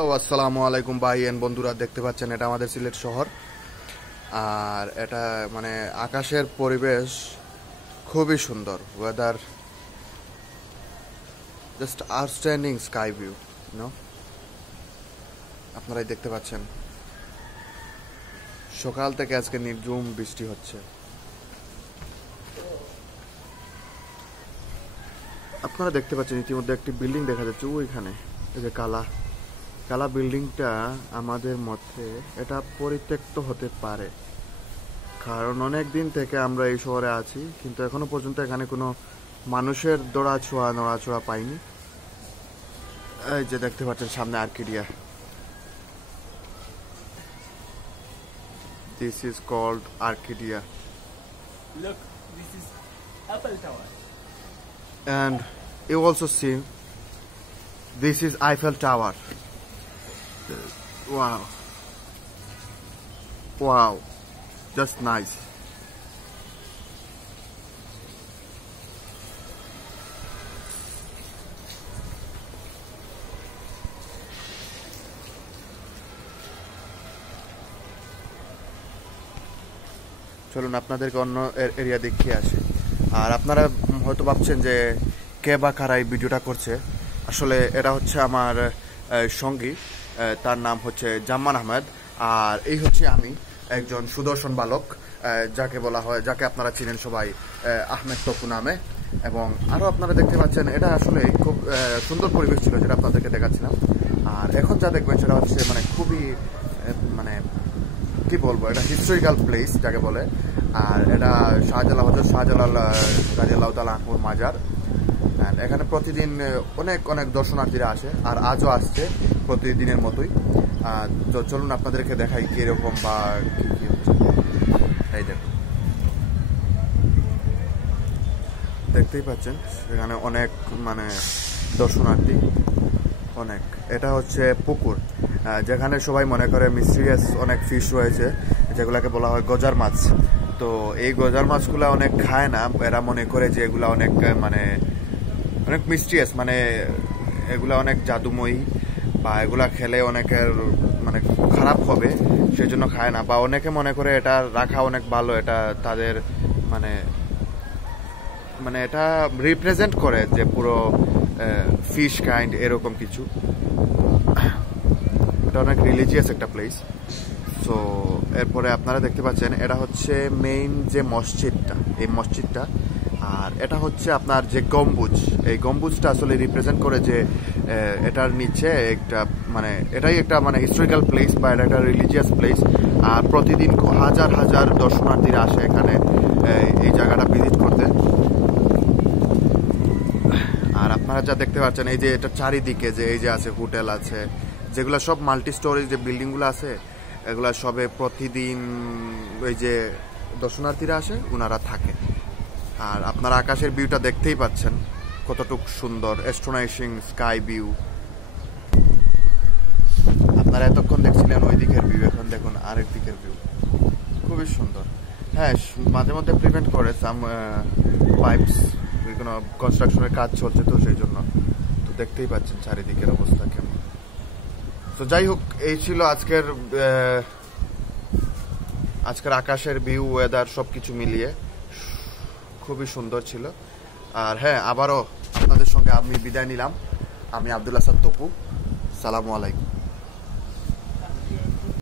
Hello, আসসালামু আলাইকুম ভাই এন্ড বন্ধুরা, দেখতে পাচ্ছেন এটা আমাদের সিলেট শহর। আর এটা মানে আকাশের পরিবেশ খুবই সুন্দর, weather just outstanding, sky view no আপনারাই দেখতে পাচ্ছেন। সকাল থেকে আজকে নির্ঝুম বৃষ্টি হচ্ছে। আপনারা দেখতে পাচ্ছেন ইতিমধ্যে একটি বিল্ডিং দেখা যাচ্ছে ওইখানে, এই যে কালা কালা বিল্ডিংটা। আমাদের মধ্যে এটা পরিত্যক্ত হতে পারে, কারণ অনেক দিন থেকে আমরা এই শহরে আছি, কিন্তু এখনো পর্যন্ত এখানে কোনো মানুষের নড়াচড়া পাইনি। এই যে দেখতে পাচ্ছেন সামনে আর্কিডিয়া, দিস ইজ কল্ড আর্কিডিয়া। Look, this is Apple Tower. And you also see this is Eiffel Tower. Wow, wow, just nice. চলুন আপনাদেরকে অন্য এরিয়া দেখিয়ে আসি। আর আপনারা হয়তো ভাবছেন যে কে বা কারা এই ভিডিওটা করছে। আসলে এটা হচ্ছে আমার সঙ্গী, তার নাম হচ্ছে জাম্মান আহমেদ। আর এই হচ্ছে আমি, একজন সুদর্শন বালক, যাকে বলা হয়, যাকে আপনারা চিনেন সবাই আহমেদ তপু নামে। এবং আরও আপনারা দেখতে পাচ্ছেন এটা আসলে খুব সুন্দর পরিবেশ ছিল, যেটা আপনাদেরকে দেখাচ্ছিলাম। আর এখন যা দেখবেন সেটা হচ্ছে মানে খুবই মানে কি বলবো, এটা হিস্টোরিক্যাল প্লেস যাকে বলে। আর এটা হজরত শাহজালাল রাদিয়াল্লাহু তাআলা আনহুর মাজার। এখানে প্রতিদিন অনেক অনেক দর্শনার্থীরা আসে, আর আজও আসছে প্রতিদিনের মতোই। তো চলুন আপনাদেরকে দেখাই কিরকম বা কি কি হচ্ছে। এই দেখুন, দেখতেই পাচ্ছেন এখানে অনেক মানে দর্শনার্থী অনেক। এটা হচ্ছে পুকুর, যেখানে সবাই মনে করে মিস্ট্রিয়াস অনেক ফিশ রয়েছে, যেগুলোকে বলা হয় গজার মাছ। তো এই গজার মাছগুলো অনেক খায় না, এরা মনে করে যে এগুলা অনেক মানে অনেক মিস্ট্রিয়াস, মানে এগুলা অনেক জাদুময়ী, বা এগুলা খেলে অনেকের মানে খারাপ হবে, সেই জন্য খায় না। বা অনেকে মনে করে এটা রাখা অনেক ভালো, এটা তাদের মানে মানে এটা রিপ্রেজেন্ট করে যে পুরো ফিশ কাইন্ড এরকম কিছু। এটা অনেক রিলিজিয়াস একটা প্লেস। সো এরপরে আপনারা দেখতে পাচ্ছেন এটা হচ্ছে মেইন যে মসজিদটা, এই মসজিদটা। আর এটা হচ্ছে আপনার যে গম্বুজ, এই গম্বুজটা আসলে রিপ্রেজেন্ট করে যে এটার নিচে একটা মানে এটাই একটা মানে হিস্টোরিক্যাল প্লেস, বা এটা একটা রিলিজিয়াস প্লেস। আর প্রতিদিন হাজার হাজার দর্শনার্থীরা আসে এখানে এই জায়গাটা ভিজিট করতে। আর আপনারা যা দেখতে পাচ্ছেন এই যে এটা চারিদিকে যে এই যে আছে হোটেল আছে, যেগুলো সব মাল্টি স্টোরেজ যে বিল্ডিংগুলো আছে, এগুলা সবে প্রতিদিন ওই যে দর্শনার্থীরা আসে ওনারা থাকে। আর আপনারা আকাশের ভিউটা দেখতেই পাচ্ছেন কতটুকু সুন্দর, অ্যাস্ট্রোনাইজিং স্কাই ভিউ। আপনারা এতক্ষণ দেখছিলেন ওই দিকের ভিউ, এখন দেখুন আরেক দিকের ভিউ, খুবই সুন্দর। হ্যাঁ, মাঝে মধ্যে প্রিভেন্ট করে সাম পাইপস, কোনো কনস্ট্রাকশনের কাজ চলছে, তো সেই জন্য। তো দেখতেই পাচ্ছেন চারিদিকের অবস্থা কেমন। তো যাই হোক, এই ছিল আজকের আকাশের ভিউ, ওয়েদার সবকিছু মিলিয়ে খুবই সুন্দর ছিল। আর হ্যাঁ, আবারও আপনাদের সঙ্গে আমি বিদায় নিলাম। আমি আব্দুল আসাদ তপু, সালামু আলাইকুম।